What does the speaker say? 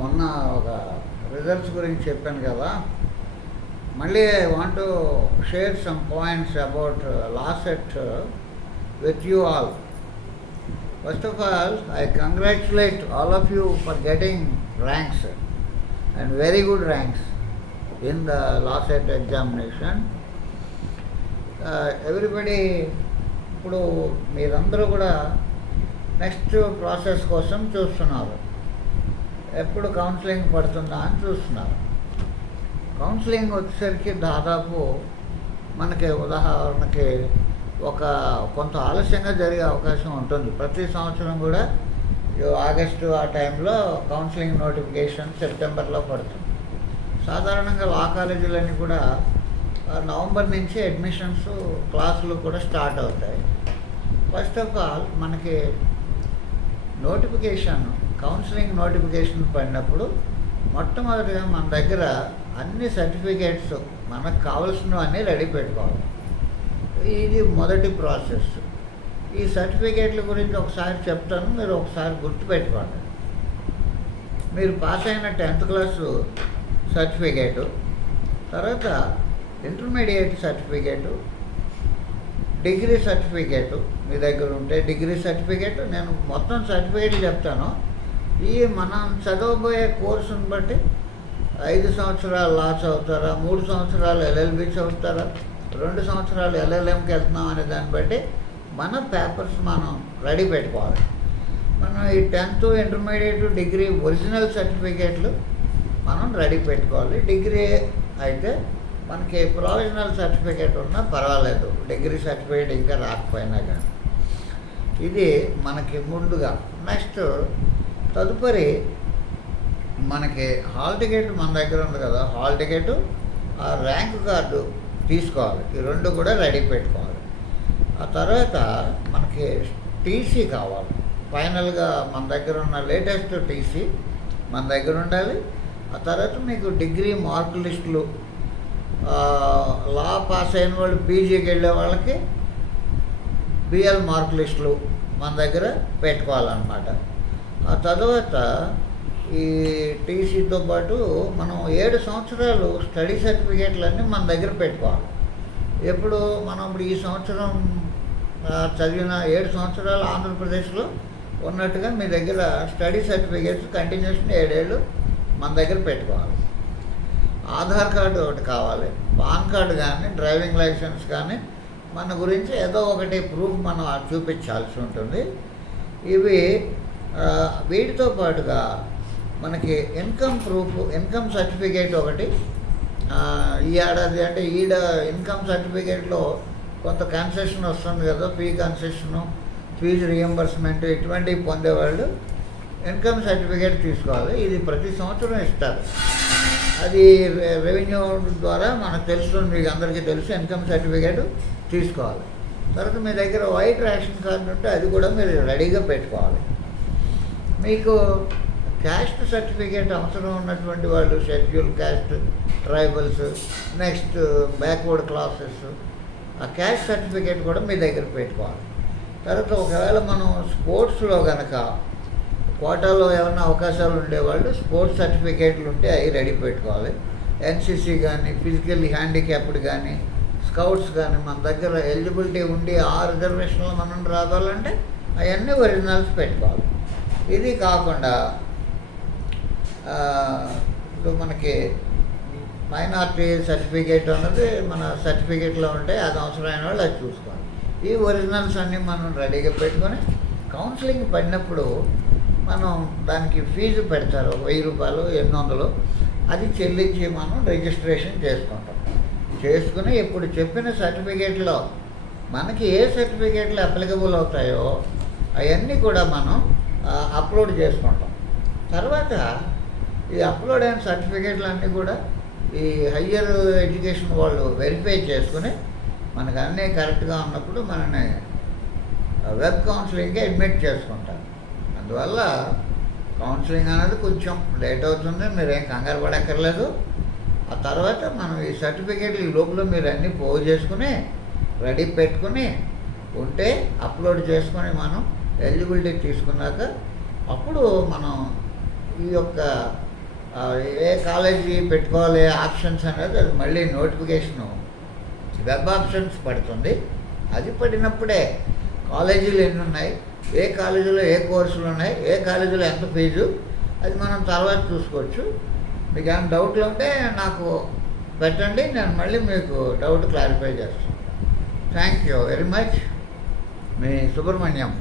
మొన్న ఒక రిజల్ట్స్ గురించి చెప్పాను కదా, మళ్ళీ I want to share some points about LAWCET with you all. First of all, I congratulate all of you for getting ranks and very good ranks in the LASET examination. Everybody, ఇప్పుడు మీరందరూ కూడా next process కోసం చూస్తున్నారు. ఎప్పుడు counselling పడుతుందా అని చూస్తున్నారు. Counselling వచ్చేసరికి దాదాపు మనకి ఉదాహరణకి కొంత ఆలస్యంగా జరిగే అవకాశం ఉంటుంది. ప్రతి సంవత్సరం కూడా ఆగస్టు ఆ టైంలో కౌన్సిలింగ్ నోటిఫికేషన్ సెప్టెంబర్లో పడుతుంది. సాధారణంగా లా కాలేజీలన్నీ కూడా నవంబర్ నుంచి అడ్మిషన్స్ క్లాసులు కూడా స్టార్ట్ అవుతాయి. ఫస్ట్ ఆఫ్ ఆల్, మనకి కౌన్సిలింగ్ నోటిఫికేషన్ పడినప్పుడు మొట్టమొదటిగా మన దగ్గర అన్ని సర్టిఫికేట్స్ మనకు కావాల్సినవన్నీ రెడీ పెట్టుకోవాలి. ఇది మొదటి ప్రాసెస్. ఈ సర్టిఫికేట్ల గురించి ఒకసారి చెప్తాను, మీరు ఒకసారి గుర్తుపెట్టుకోండి. మీరు పాస్ అయిన 10th క్లాసు సర్టిఫికేటు, తర్వాత ఇంటర్మీడియట్ సర్టిఫికేటు, డిగ్రీ సర్టిఫికేటు మీ దగ్గర ఉంటే డిగ్రీ సర్టిఫికేటు. నేను మొత్తం సర్టిఫికేట్లు చెప్తాను. ఈ మనం చదవబోయే కోర్సును బట్టి 5 సంవత్సరాలు లా చదువుతారా, 3 సంవత్సరాలు LLB చదువుతారా, 2 సంవత్సరాలు LLMకి వెళ్తున్నాం అనే దాన్ని బట్టి మన పేపర్స్ మనం రెడీ పెట్టుకోవాలి. మనం ఈ 10th, ఇంటర్మీడియట్, డిగ్రీ ఒరిజినల్ సర్టిఫికేట్లు మనం రెడీ పెట్టుకోవాలి. డిగ్రీ అయితే మనకి ప్రొవిజనల్ సర్టిఫికేట్ ఉన్నా పర్వాలేదు, డిగ్రీ సర్టిఫికేట్ ఇంకా రాకపోయినా కానీ. ఇది మనకి ముందుగా. నెక్స్ట్ తదుపరి మనకి హాల్ టికెట్ మన దగ్గర ఉంది కదా, హాల్ టికెట్, ఆ ర్యాంక్ కార్డు తీసుకోవాలి. ఈ 2 కూడా రెడీ పెట్టుకోవాలి. ఆ తర్వాత మనకి టీసీ కావాలి. ఫైనల్గా మన దగ్గర ఉన్న లేటెస్ట్ టీసీ మన దగ్గర ఉండాలి. ఆ తర్వాత మీకు డిగ్రీ మార్క్ లిస్టులు, లా పాస్ అయిన వాళ్ళు పీజీకి వెళ్ళే వాళ్ళకి BL మార్క్ లిస్టులు మన దగ్గర పెట్టుకోవాలన్నమాట. ఆ తర్వాత ఈ టీసీతో పాటు మనం 7 సంవత్సరాలు స్టడీ సర్టిఫికేట్లన్నీ మన దగ్గర పెట్టుకోవాలి. ఎప్పుడు మనం ఇప్పుడు ఈ సంవత్సరం చదివిన 7 సంవత్సరాలు ఆంధ్రప్రదేశ్లో ఉన్నట్టుగా మీ దగ్గర స్టడీ సర్టిఫికేట్స్ కంటిన్యూషన్ 7 ఏళ్ళు మన దగ్గర పెట్టుకోవాలి. ఆధార్ కార్డు ఒకటి కావాలి, పాన్ కార్డు కానీ, డ్రైవింగ్ లైసెన్స్ కానీ, మన గురించి ఏదో ఒకటి ప్రూఫ్ మనం చూపించాల్సి ఉంటుంది. ఇవి వీటితో పాటుగా మనకి ఇన్కమ్ ప్రూఫ్, ఇన్కమ్ సర్టిఫికేట్ ఒకటి. ఈ ఏడాది అంటే ఇన్కమ్ సర్టిఫికేట్లో కొంత కన్సెషన్ వస్తుంది కదా, ఫీ కన్సెషను, ఫీజు రియంబర్స్మెంట్, ఇటువంటివి పొందేవాళ్ళు ఇన్కమ్ సర్టిఫికేట్ తీసుకోవాలి. ఇది ప్రతి సంవత్సరం ఇస్తారు. అది రెవెన్యూ ద్వారా మనకు తెలుస్తుంది, మీకు అందరికీ తెలుసు. ఇన్కమ్ సర్టిఫికేట్ తీసుకోవాలి. తర్వాత మీ దగ్గర వైట్ రేషన్ కార్డు ఉంటే అది కూడా మీరు రెడీగా పెట్టుకోవాలి. మీకు క్యాస్ట్ సర్టిఫికేట్ అవసరం ఉన్నటువంటి వాళ్ళు schedule caste, tribals, next backward classes, ఆ క్యాస్ట్ సర్టిఫికేట్ కూడా మీ దగ్గర పెట్టుకోవాలి. తర్వాత ఒకవేళ మనం స్పోర్ట్స్లో కనుక కోటాలో ఏమైనా అవకాశాలు ఉండేవాళ్ళు స్పోర్ట్స్ సర్టిఫికేట్లు ఉంటే అవి రెడీ పెట్టుకోవాలి. NCC కానీ, ఫిజికల్లీ హ్యాండిక్యాప్డ్ కానీ, స్కౌట్స్ కానీ మన దగ్గర ఎలిజిబిలిటీ ఉండి ఆ రిజర్వేషన్లో మనం రావాలంటే అవన్నీ ఒరిజినల్స్ పెట్టుకోవాలి. ఇది కాకుండా ఇప్పుడు మనకి మైనార్టీ సర్టిఫికేట్ అన్నది మన సర్టిఫికేట్లో ఉంటే అది అవసరమైన వాళ్ళు అది చూసుకోవాలి. ఈ ఒరిజినల్స్ అన్నీ మనం రెడీగా పెట్టుకొని కౌన్సిలింగ్ పడినప్పుడు మనం దానికి ఫీజు పెడతారు, 1000 రూపాయలు, 800, అది చెల్లించి మనం రిజిస్ట్రేషన్ చేసుకుంటాం. చేసుకుని ఇప్పుడు చెప్పిన సర్టిఫికేట్లో మనకి ఏ సర్టిఫికేట్లు అప్లికబుల్ అవుతాయో అవన్నీ కూడా మనం అప్లోడ్ చేసుకుంటాం. తర్వాత ఈ అప్లోడ్ అయిన సర్టిఫికేట్లు అన్నీ కూడా ఈ హయ్యర్ ఎడ్యుకేషన్ వాళ్ళు వెరిఫై చేసుకుని మనకు అన్నీ కరెక్ట్గా ఉన్నప్పుడు మనని వెబ్ కౌన్సిలింగ్కి అడ్మిట్ చేసుకుంటారు. అందువల్ల కౌన్సిలింగ్ అనేది కొంచెం లేట్ అవుతుంది, మీరేం కంగారు పడక్కర్లేదు. ఆ తర్వాత మనం ఈ సర్టిఫికేట్లు ఈ లోపల మీరు అన్నీ పోగు చేసుకుని రెడీ పెట్టుకుని ఉంటే అప్లోడ్ చేసుకొని మనం ఎలిజిబిలిటీ తీసుకున్నాక అప్పుడు మనం ఈ యొక్క ఏ కాలేజీ పెట్టుకోవాలి ఆప్షన్స్ అనేది అది మళ్ళీ నోటిఫికేషను వెబ్ ఆప్షన్స్ పడుతుంది. అది పడినప్పుడే కాలేజీలు ఎన్ని ఉన్నాయి, ఏ కాలేజీలో ఏ కోర్సులు ఉన్నాయి, ఏ కాలేజీలో ఎంత ఫీజు, అది మనం తర్వాత చూసుకోవచ్చు. మీకు ఏమైనా డౌట్లు ఉంటే నాకు పెట్టండి, నేను మళ్ళీ మీకు డౌట్ క్లారిఫై చేస్తాను. Thank you very much. Me Subrahmanyam.